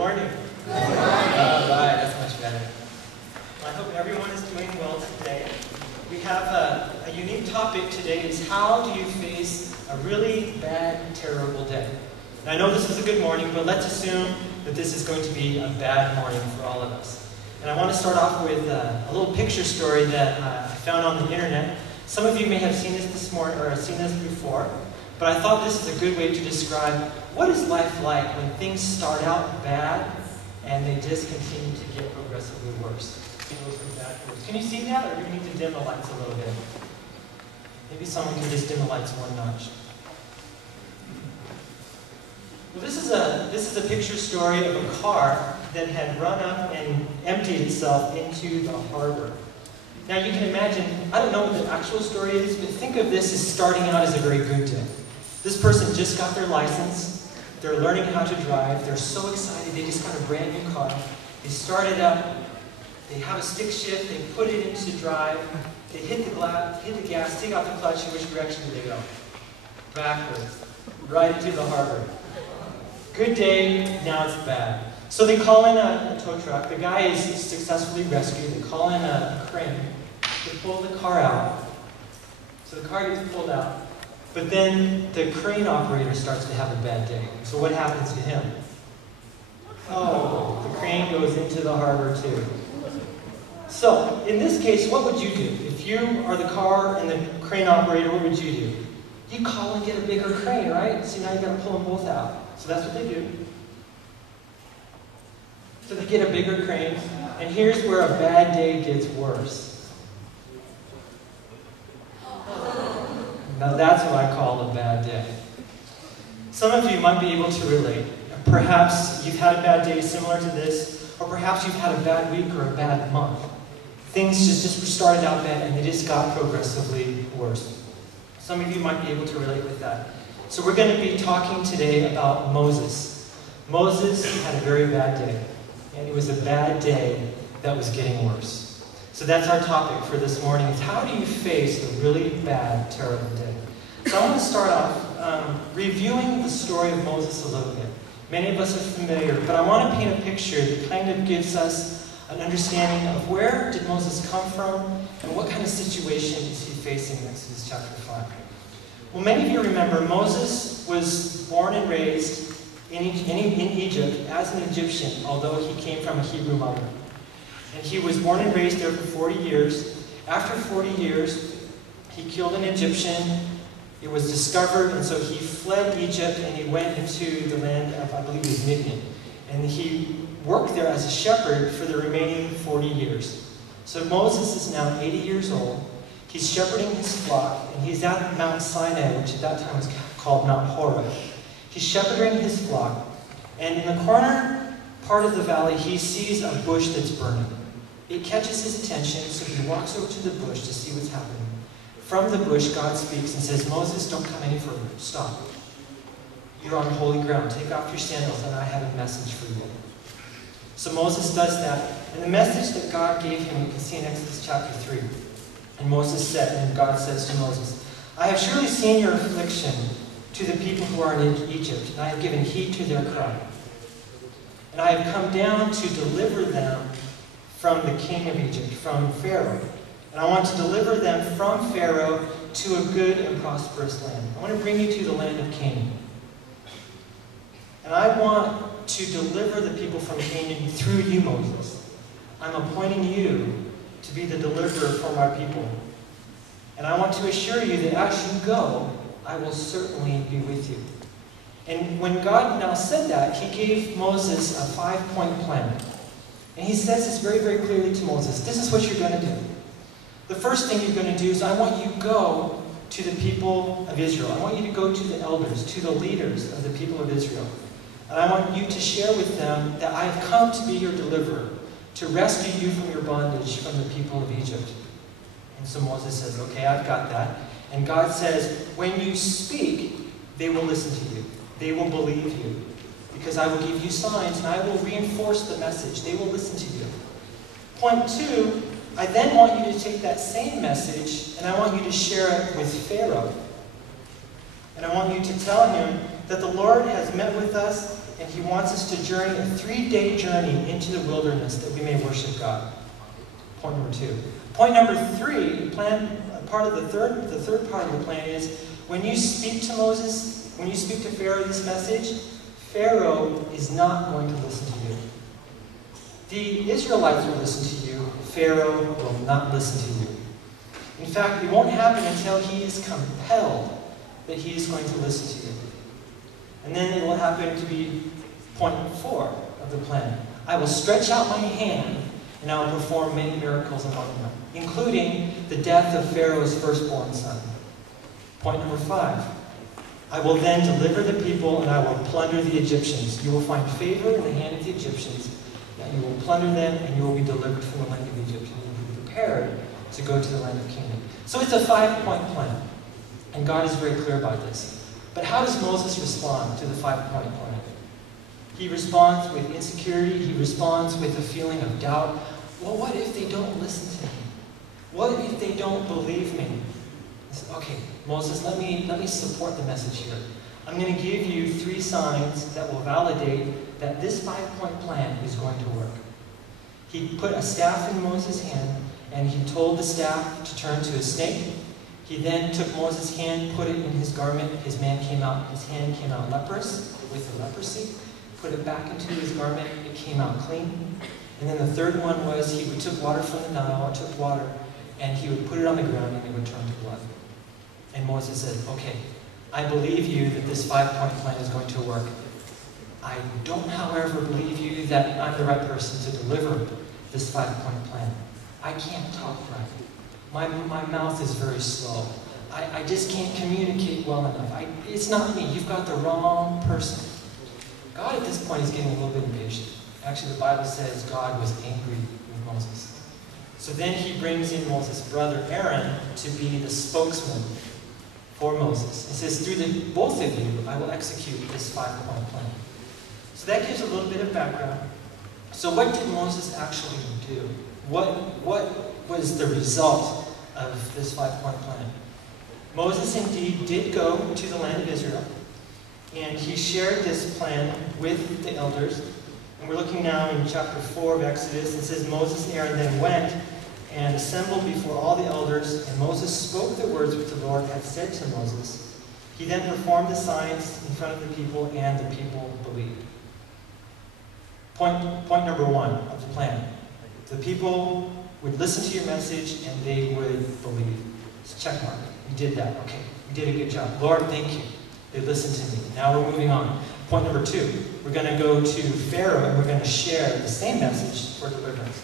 morning. Good morning. All right, that's much better. Well, I hope everyone is doing well today. We have a unique topic today. Is how do you face a really bad, terrible day? And I know this is a good morning, but let's assume that this is going to be a bad morning for all of us. And I want to start off with a little picture story that I found on the internet. Some of you may have seen this morning or seen this before, but I thought this is a good way to describe what is life like when things start out bad and they just continue to get progressively worse. Can you see that, or do we need to dim the lights a little bit? Maybe someone can just dim the lights one notch. Well, this is a picture story of a car that had run up and emptied itself into the harbor. Now you can imagine, I don't know what the actual story is, but think of this as starting out as a very good day. This person just got their license, they're learning how to drive, they're so excited, they just got a brand new car, they started up, they have a stick shift, they put it into drive, they hit the gas, take out the clutch, in which direction do they go? Backwards, right into the harbor. Good day, now it's bad. So they call in a tow truck, the guy is successfully rescued, they call in a crane, they pull the car out. So the car gets pulled out, but then the crane operator starts to have a bad day. So what happens to him? Oh, the crane goes into the harbor too. So, in this case, what would you do? If you are the car and the crane operator, what would you do? You call and get a bigger crane, right? So now you've got to pull them both out. So that's what they do. So they get a bigger crane, and here's where a bad day gets worse. Now that's what I call a bad day. Some of you might be able to relate. Perhaps you've had a bad day similar to this, or perhaps you've had a bad week or a bad month. Things just started out bad and they just got progressively worse. Some of you might be able to relate with that. So we're going to be talking today about Moses. Moses had a very bad day, and it was a bad day that was getting worse. So that's our topic for this morning, is how do you face a really bad, terrible day? So I want to start off reviewing the story of Moses a little bit. Many of us are familiar, but I want to paint a picture that kind of gives us an understanding of where did Moses come from and what kind of situation is he facing in Exodus chapter 5. Well, many of you remember Moses was born and raised in Egypt as an Egyptian, although he came from a Hebrew mother. And he was born and raised there for 40 years. After 40 years, he killed an Egyptian. It was discovered, and so he fled Egypt and he went into the land of, I believe it was Midian. And he worked there as a shepherd for the remaining 40 years. So Moses is now 80 years old. He's shepherding his flock, and he's at Mount Sinai, which at that time was called Mount Horeb. He's shepherding his flock, and in the corner part of the valley, he sees a bush that's burning. It catches his attention, so he walks over to the bush to see what's happening. From the bush, God speaks and says, Moses, don't come any further. Stop. You're on holy ground. Take off your sandals, and I have a message for you. So Moses does that, and the message that God gave him, you can see in Exodus chapter 3. And Moses said, and God says to Moses, I have surely seen your affliction to the people who are in Egypt, and I have given heed to their cry. And I have come down to deliver them from the king of Egypt, from Pharaoh. And I want to deliver them from Pharaoh to a good and prosperous land. I want to bring you to the land of Canaan. And I want to deliver the people from Canaan through you, Moses. I'm appointing you to be the deliverer for my people. And I want to assure you that as you go, I will certainly be with you. And when God now said that, he gave Moses a 5-point plan. And he says this very, very clearly to Moses. This is what you're going to do. The first thing you're going to do is I want you to go to the people of Israel. I want you to go to the elders, to the leaders of the people of Israel. And I want you to share with them that I have come to be your deliverer, to rescue you from your bondage from the people of Egypt. And so Moses says, okay, I've got that. And God says, when you speak, they will listen to you. They will believe you. Because I will give you signs and I will reinforce the message. They will listen to you. Point 2, I then want you to take that same message and I want you to share it with Pharaoh. And I want you to tell him that the Lord has met with us and he wants us to journey a 3-day journey into the wilderness that we may worship God. Point number 2. Point number 3, part of the third part of the plan is when you speak to Moses, when you speak to Pharaoh this message, Pharaoh is not going to listen to you. The Israelites will listen to you. Pharaoh will not listen to you. In fact, it won't happen until he is compelled that he is going to listen to you. And then it will happen to be point 4 of the plan. I will stretch out my hand and I will perform many miracles among them, including the death of Pharaoh's firstborn son. Point number 5. I will then deliver the people and I will plunder the Egyptians. You will find favor in the hand of the Egyptians, and you will plunder them and you will be delivered from the land of Egypt. And you will be prepared to go to the land of Canaan. So it's a 5-point plan. And God is very clear about this. But how does Moses respond to the 5-point plan? He responds with insecurity. He responds with a feeling of doubt. Well, what if they don't listen to me? What if they don't believe me? He said, okay, Moses, let me support the message here. I'm going to give you 3 signs that will validate that this 5-point plan is going to work. He put a staff in Moses' hand, and he told the staff to turn to a snake. He then took Moses' hand, put it in his garment. His hand came out leprous, with the leprosy. Put it back into his garment. It came out clean. And then the third one was he took water from the Nile, took water, and he would put it on the ground, and it would turn to blood. And Moses said, okay, I believe you that this 5-point plan is going to work. I don't, however, believe you that I'm the right person to deliver this 5-point plan. I can't talk right. My mouth is very slow. I just can't communicate well enough. It's not me. You've got the wrong person. God at this point is getting a little bit impatient. Actually, the Bible says God was angry with Moses. So then he brings in Moses' brother Aaron to be the spokesman for Moses. He says, through both of you, I will execute this 5-point plan. So that gives a little bit of background. So what did Moses actually do? What was the result of this 5-point plan? Moses indeed did go to the land of Israel, and he shared this plan with the elders. And we're looking now in chapter 4 of Exodus. It says, Moses and Aaron then went and assembled before all the elders, and Moses spoke the words which the Lord had said to Moses. He then performed the signs in front of the people, and the people believed. Point number 1 of the plan. The people would listen to your message, and they would believe. It's check mark. You did that. Okay, you did a good job. Lord, thank you. They listened to me. Now we're moving on. Point number 2. We're going to go to Pharaoh, and we're going to share the same message for deliverance.